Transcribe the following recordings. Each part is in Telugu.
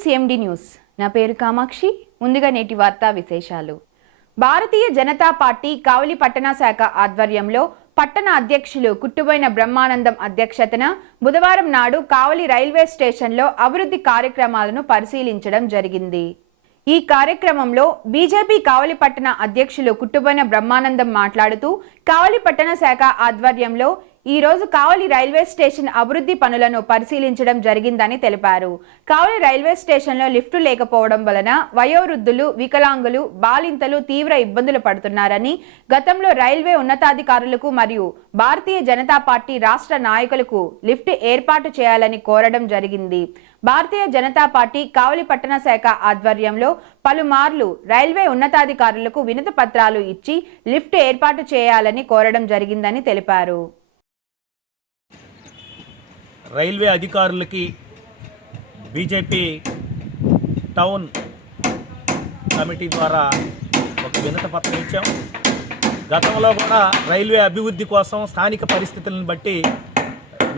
CMD news. నా పేరు కామాక్షి. ముందుగా నేటి వార్తా విశేషాలు. భారతీయ జనతా పార్టీ కావలి పట్టణ శాఖ ఆధ్వర్యంలో పట్టణ అధ్యక్షులు కుట్టుబోయిన బ్రహ్మానందం అధ్యక్షతన బుధవారం నాడు కావలి రైల్వే స్టేషన్లో అభివృద్ధి కార్యక్రమాలను పరిశీలించడం జరిగింది. ఈ కార్యక్రమంలో బీజేపీ కావలి పట్టణ అధ్యక్షులు కుట్టుబోయిన బ్రహ్మానందం మాట్లాడుతూ కావలి పట్టణ శాఖ ఆధ్వర్యంలో ఈ రోజు కావలి రైల్వే స్టేషన్ అభివృద్ధి పనులను పరిశీలించడం జరిగిందని తెలిపారు. కావలి రైల్వే స్టేషన్లో లిఫ్టు లేకపోవడం వలన వయోవృద్ధులు వికలాంగులు బాలింతలు తీవ్ర ఇబ్బందులు పడుతున్నారని గతంలో రైల్వే ఉన్నతాధికారులకు మరియు భారతీయ జనతా పార్టీ రాష్ట్ర నాయకులకు లిఫ్ట్ ఏర్పాటు చేయాలని కోరడం జరిగింది. భారతీయ జనతా పార్టీ కావలి పట్టణ శాఖ ఆధ్వర్యంలో పలుమార్లు రైల్వే ఉన్నతాధికారులకు వినతి పత్రాలు ఇచ్చి లిఫ్ట్ ఏర్పాటు చేయాలని కోరడం జరిగిందని తెలిపారు. రైల్వే అధికారులకి బీజేపీ టౌన్ కమిటీ ద్వారా ఒక వినత పత్రం ఇచ్చాం. గతంలో కూడా రైల్వే అభివృద్ధి కోసం స్థానిక పరిస్థితులను బట్టి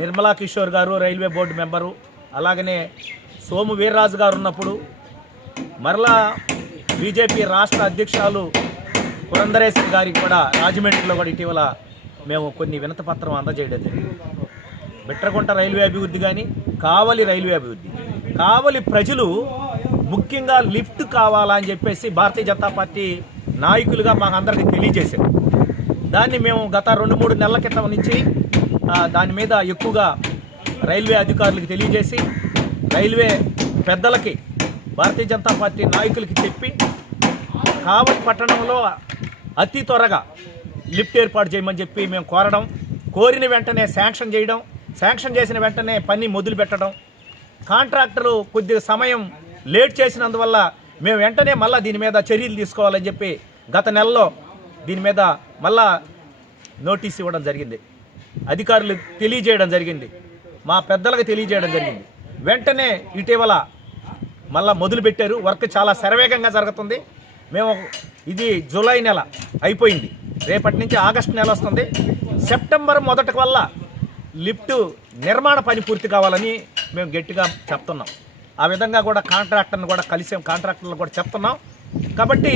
నిర్మలా కిషోర్ గారు రైల్వే బోర్డు మెంబరు అలాగనే సోము వీర్రాజు గారు ఉన్నప్పుడు మరలా బీజేపీ రాష్ట్ర అధ్యక్షురాలు పురంధరేశ్వరి గారికి కూడా రాజమండ్రిలో కూడా ఇటీవల మేము కొన్ని వినత పత్రం అందజేయడం జరిగింది. బిట్రకుంట రైల్వే అభివృద్ధి కానీ కావలి రైల్వే అభివృద్ధి. కావలి ప్రజలు ముఖ్యంగా లిఫ్ట్ కావాలా అని చెప్పేసి భారతీయ జనతా పార్టీ నాయకులుగా మాకు అందరికీ తెలియజేశారు. దాన్ని మేము గత రెండు మూడు నెలల క్రితం నుంచి దాని మీద ఎక్కువగా రైల్వే అధికారులకు తెలియజేసి రైల్వే పెద్దలకి భారతీయ జనతా పార్టీ నాయకులకి చెప్పి కావలి పట్టణంలో అతి త్వరగా లిఫ్ట్ ఏర్పాటు చేయమని చెప్పి మేము కోరడం కోరిన వెంటనే శాంక్షన్ చేయడం శాంక్షన్ చేసిన వెంటనే పని మొదలు పెట్టడం. కాంట్రాక్టరు కొద్దిగా సమయం లేట్ చేసినందువల్ల మేము వెంటనే మళ్ళీ దీని మీద చర్యలు తీసుకోవాలని చెప్పి గత నెలలో దీని మీద మళ్ళా నోటీస్ ఇవ్వడం జరిగింది. అధికారులు తెలియజేయడం జరిగింది. మా పెద్దలకు తెలియజేయడం జరిగింది. వెంటనే ఇటీవల మళ్ళా మొదలుపెట్టారు వర్క్ చాలా శరవేగంగా జరుగుతుంది. మేము ఇది జూలై నెల అయిపోయింది. రేపటి నుంచి ఆగస్టు నెల వస్తుంది. సెప్టెంబర్ మొదటి వల్ల లిఫ్ట్ నిర్మాణ పని పూర్తి కావాలని మేము గట్టిగా చెప్తున్నాం. ఆ విధంగా కూడా కాంట్రాక్టర్ని కూడా కలిసాం కాంట్రాక్టర్లు కూడా చెప్తున్నాం. కాబట్టి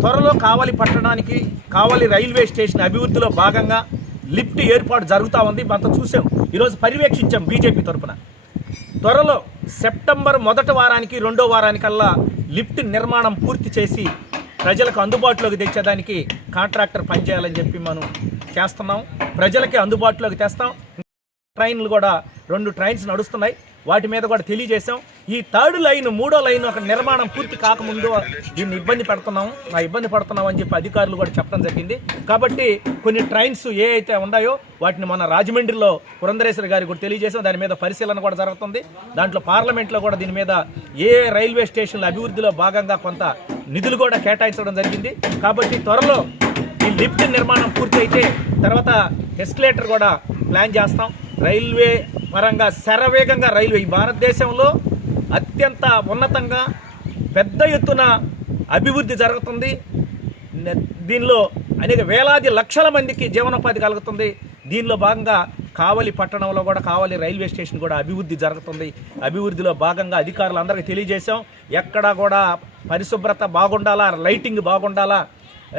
త్వరలో కావలి పట్టణానికి కావలి రైల్వే స్టేషన్ అభివృద్ధిలో భాగంగా లిఫ్ట్ ఏర్పాటు జరుగుతూ ఉంది. అంత చూసాం. ఈరోజు పర్యవేక్షించాం బీజేపీ తరఫున త్వరలో సెప్టెంబర్ మొదటి వారానికి రెండో వారానికల్లా లిఫ్ట్ నిర్మాణం పూర్తి చేసి ప్రజలకు అందుబాటులోకి తెచ్చేదానికి కాంట్రాక్టర్ పనిచేయాలని చెప్పి మనం చేస్తున్నాం. ప్రజలకి అందుబాటులోకి తెస్తాం. ట్రైన్లు కూడా రెండు ట్రైన్స్ నడుస్తున్నాయి. వాటి మీద కూడా తెలియజేశాం. ఈ థర్డ్ లైన్ మూడో లైన్ ఒక నిర్మాణం పూర్తి కాకముందు దీన్ని ఇబ్బంది పడుతున్నాం. నా ఇబ్బంది పడుతున్నాం అని చెప్పి అధికారులు కూడా చెప్పడం జరిగింది. కాబట్టి కొన్ని ట్రైన్స్ ఏ అయితే ఉన్నాయో వాటిని మన రాజమండ్రిలో పురంధరేశ్వరి గారికి కూడా తెలియజేసాం దాని మీద పరిశీలన కూడా జరుగుతుంది. దాంట్లో పార్లమెంట్లో కూడా దీని మీద ఏ రైల్వే స్టేషన్ల అభివృద్ధిలో భాగంగా కొంత నిధులు కూడా కేటాయించడం జరిగింది. కాబట్టి త్వరలో ఈ లిఫ్ట్ నిర్మాణం పూర్తయితే తర్వాత ఎస్కలేటర్ కూడా ప్లాన్ చేస్తాం. రైల్వే పరంగా శరవేగంగా రైల్వే. ఈ భారతదేశంలో అత్యంత ఉన్నతంగా పెద్ద ఎత్తున అభివృద్ధి జరుగుతుంది. దీనిలో అనేక వేలాది లక్షల మందికి జీవనోపాధి కలుగుతుంది. దీనిలో భాగంగా కావలి పట్టణంలో కూడా కావలి రైల్వే స్టేషన్ కూడా అభివృద్ధి జరుగుతుంది. అభివృద్ధిలో భాగంగా అధికారులు అందరికీ తెలియజేశాం. ఎక్కడా కూడా పరిశుభ్రత బాగుండాలా? లైటింగ్ బాగుండాలా?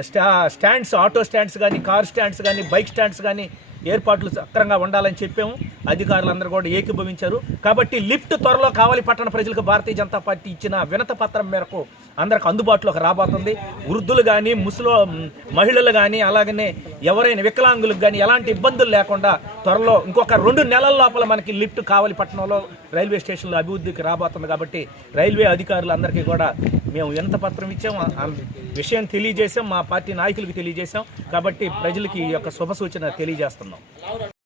స్టా స్టాండ్స్ ఆటో స్టాండ్స్ కానీ కార్ స్టాండ్స్ కానీ బైక్ స్టాండ్స్ కానీ ఏర్పాట్లు సక్రంగా ఉండాలని చెప్పాము. అధికారులందరూ కూడా ఏకీభవించారు. కాబట్టి లిఫ్ట్ త్వరలో కావలి పట్టణ ప్రజలకు భారతీయ జనతా పార్టీ ఇచ్చిన వినత పత్రం మేరకు అందరికి అందుబాటులోకి రాబోతుంది. వృద్ధులు కానీ ముసలో మహిళలు కానీ అలాగనే ఎవరైనా వికలాంగులకు కానీ ఎలాంటి ఇబ్బందులు లేకుండా త్వరలో ఇంకొక రెండు నెలల లోపల మనకి లిఫ్ట్ కావలి పట్టణంలో రైల్వే స్టేషన్లో అభివృద్ధికి రాబోతుంది కాబట్టి రైల్వే అధికారులందరికీ కూడా మేము వినత పత్రం ఇచ్చాం విషయం తెలియజేసాం మా పార్టీ నాయకులకు తెలియజేశాం. కాబట్టి ప్రజలకి ఈ యొక్క శుభ సూచన తెలియజేస్తున్నాం. చేస్తున్నాం.